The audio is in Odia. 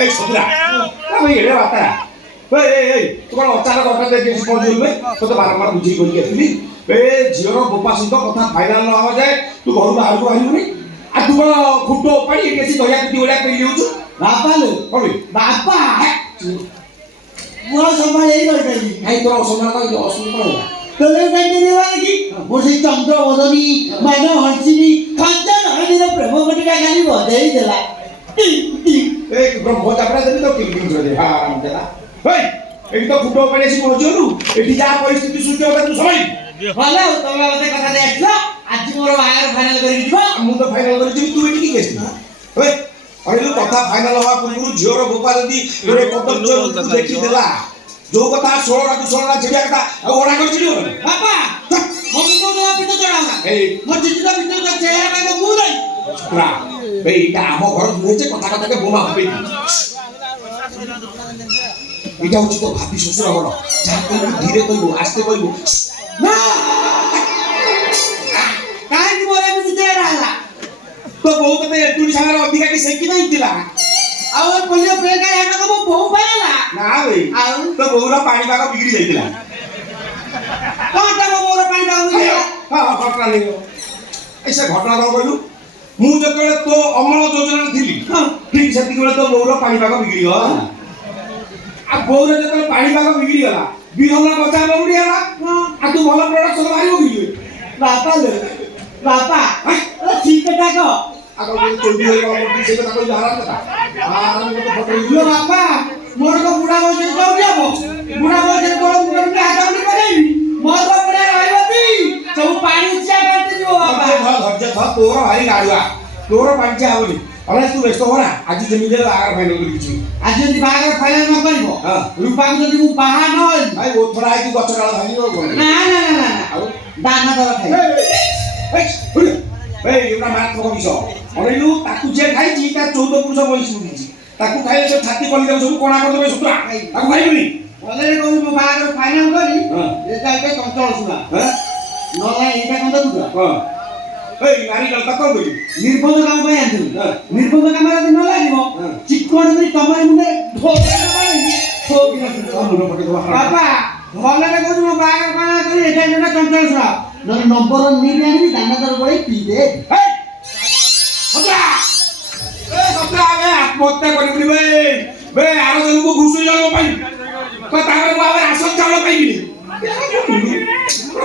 এই সদরা আমি এড়ে বাতা এই তু কোন অচানক কথা দেখি পৌঁছুল বে তো বারবার বুঝি করি আসলি বে ঝিওর বোপা সিংহ কথা ফাইনাল ন হওয়া যায় তু ঘর বাহারକୁ বাহারিবনি আর তু কোন খুঁটো পাড়ি গেছি দয়া কুটি ওলা পেলি যাଉଛୁ ବାପା ଲୋ কবি ବାପା ମୋର ସମ୍ଭାଳ ଏଇ ରହିପାରିବି ଭାଇ তোর অসম্মান কই অসম্মান কই তোলে କାହିଁକି କି ମୋ ସେଇ ଚନ୍ଦ୍ର ବଦନୀ ମାନ ହଂସିନୀ ଖଞ୍ଜ ନୟନୀର ପ୍ରେମ ଗୋଟିକା ଖାଲି ବଦେଇ ଦେଲା এই ব্রহ্ম চাপড়া দেবি তো কিল কিল করে হ্যাঁ আরাম দেলা এই এই তো ফুটো পাড়ি আসি পৌঁছলু এটি যা পরিস্থিতি সৃষ্টি হবে তুই সবাই ଭଲ ଆଉ ତମେ ମତେ କଥା ଦେଇ ଆସିଲ ଆଜି ମୋର ବାହାଘର ଫାଇନାଲ କରିକି ଯିବ ମୁଁ ତ ଫାଇନାଲ କରିଛି ତୁ ଏଠି କି ଗେছিস ওই অরেলু কথা ফাইনাল হওয়া পূর্বରୁ ঝিওর বোপা যদি এরে কত দেখি দেলা ଯୋଉ କଥା 16 ଝିଡ଼ିଆ କଥା ଆଉ ଓଡା କରିছিলি ବାପା ମୋ ମୁଣ୍ଡ ଦେବା ପିତ ଚଢାଉନା এই ମୋ ଚିଠିର ଭିତରେ ଚେହେରା କାମ ମୁଁ ନାହିଁ ପୁରା এইটা ଆମ ঘর ধরেছে কথা কথাকে বোমা হবে এটা হচ্ছে তো ভাবি শ্বশুর বড় যা কইবু ধীরে কইবু আস্তে কইবু ନା କାହିଁକି ମୋର ଏମିତି ଚେହେରା ହେଲା তো বউ তো এটুনি সাগর অধিকা কি সেকি নাই দিলা ଆଉ ଏ ପୋଲିଓ ବେକା ହେଟାକ ମୋ ବୋଉ ପାଇଁ ହେଲା না বে ଆଉ তো বউর পানি পাগ বিগড়ি যাইতিলা କଣଟା ମୋ ବୋଉର ପାଣି ପାଗ ହେଲା হ্যাঁ ঘটনা নেই এই সে ঘটনা কଣ কইলু ମୁଁ ଯେତେବେଳେ ତୋ ଅମଳ ଯୋଜନା ଥିଲି ଠିକ ସେତିକି ବେଳେ ତୋ ବୋଉର ପାଣିପାଗ ବିଗିଡ଼ି ଗଲା ଆଉ ବୋଉର ଯେତେବେଳେ ପାଣିପାଗ ବିଗିଡ଼ି ଗଲା ବିହନ ଗଜା ବଉଡ଼ି ହେଲା ଆଉ ତୁ ଭଲ ପ୍ରଡକ୍ସନ ବାହାରିବ କି ବାପା ଲୋ ବାପା ଠିକ କଥା କହ ଆଉ ଚୋରି ହয়ে গেল মতি সেই কথা কই আরাম কথা আরাম কথা ফটো ଲୋ ବାପା ମୋର ତ ବୁଢା ବୟସ କୋଉଠି ହବ ବୁଢା ବୟସ କୋଉ ମୁଣ୍ଡରେ ହାତଉନି କରେଇ ମୋର ତ ବୁଢା ରହିବତି ସବୁ ପାଣି ଉଚ୍ଚା କାଟି ଯିବ ବାପା ଧୈର୍ଯ୍ୟ ଧର ତୋର ଭାରି ଗାଡୁଆ ତୋର ପାଞ୍ଚା ହବନି ଅଲେ ତୁ ବ୍ୟସ୍ତ ହନା ଆଜି ଯେମିତି ହେଲେ ବାହାଘର ଫାଇନାଲ କରିଛି ଆଜି ଯଦି ବାହାଘର ଫାଇନାଲ ନ କରିବ ରୂପାକୁ ଯଦି ମୁଁ ବାହା ନ ହେଲି ଭାଇ ବହୁତ ଥର ଆଇକି ଗଛ ଡାଳ ଭାଙ୍ଗିବ ନା ନା ନା ନା ଆଉ ଦାନା ଦର ଖାଇ এই এটা মারাত্মক বিষয় অনেলু তাকু যে খাইছি তার 14 পুরুষ বয়স বুঝিছি তাকু খাইলে সব ছাতি কলি দেব সব কোণা করে দেবে সুতরা তাকু খাইবনি অলরেডি কই ମୋ ବାହାଘର ଫାଇନାଲ କରି ଏଟା ଗୋଟେ କଣ୍ଟ୍ରୋଲ ଶୁଣା ନହେଲେ ଏଇଟା କଣ ଦଉଛ এই নারী গলতা কর কই ନିର୍ବନ୍ଧ କାମ ପାଇଁ ଆଣିଥିଲି ନିର୍ବନ୍ଧ କାମ ଯଦି ନ ଲାଗିବ ଚିକଣ କରି ତମରି ମୁଣ୍ଡେ ବାପା ଭଲରେ କହୁଛୁ ମୋ ବାହାଘର ଫାଇନାଲ କରି ଏଟା ଗୋଟେ କଣ୍ଟ୍ରୋଲ ଶୁଣା ନହେଲେ ନମ୍ବର ନେଇ ଆଣିବି ଦାନା ଦର ବଳି ପିଇଦେ আত্মহত্যা করিবনি বে আর জনকু ঘুষুই যাব পাই তো তাহলে আবার আসল চাউল পাইবি